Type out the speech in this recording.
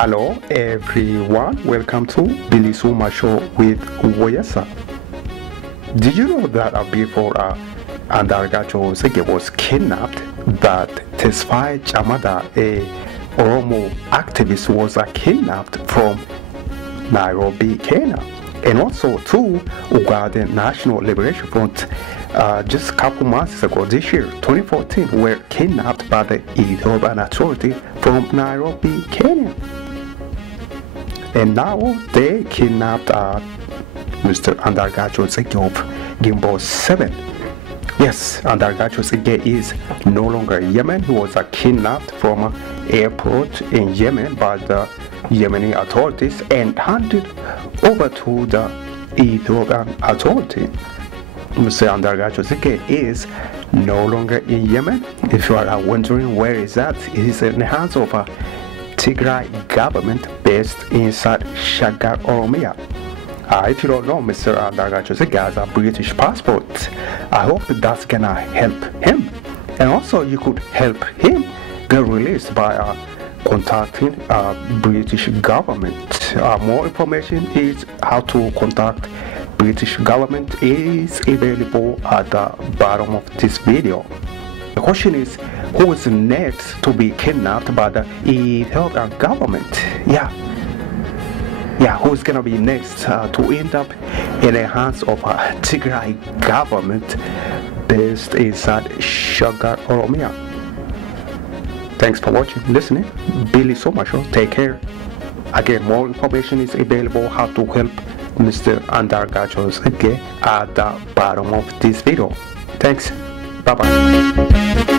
Hello everyone, welcome to Billy Suma Show with Woyesa. Did you know that before Andargacho Sege was kidnapped, that Tesfaye Chamada, a Oromo activist, was kidnapped from Nairobi, Kenya? And also too, Ugandan National Liberation Front just a couple months ago, this year, 2014, were kidnapped by the Ethiopian Authority from Nairobi, Kenya. And now they kidnapped Mr. Andargacho Sege of Gimbo 7. Yes, Andargacho Sege is no longer in Yemen. He was kidnapped from an airport in Yemen by the Yemeni authorities and handed over to the Ethiopian authority. Mr. Andargacho Sege is no longer in Yemen. If you are wondering where is that, it is in the hands of a Tigray government based inside Shagar, Oromia. If you don't know, Mr. Andargacho Sege has a British passport. I hope that's gonna help him, and also you could help him get released by contacting British government. More information is how to contact British government is available at the bottom of this video. The question is, who is next to be kidnapped by the Ethiopian government? Who's gonna be next to end up in the hands of a Tigray government based inside Shagar, Oromia? Thanks for watching, listening. Billy Suma Show. Take care. Again, more information is available how to help Mr. Andargacho Sege at the bottom of this video. Thanks. Bye bye.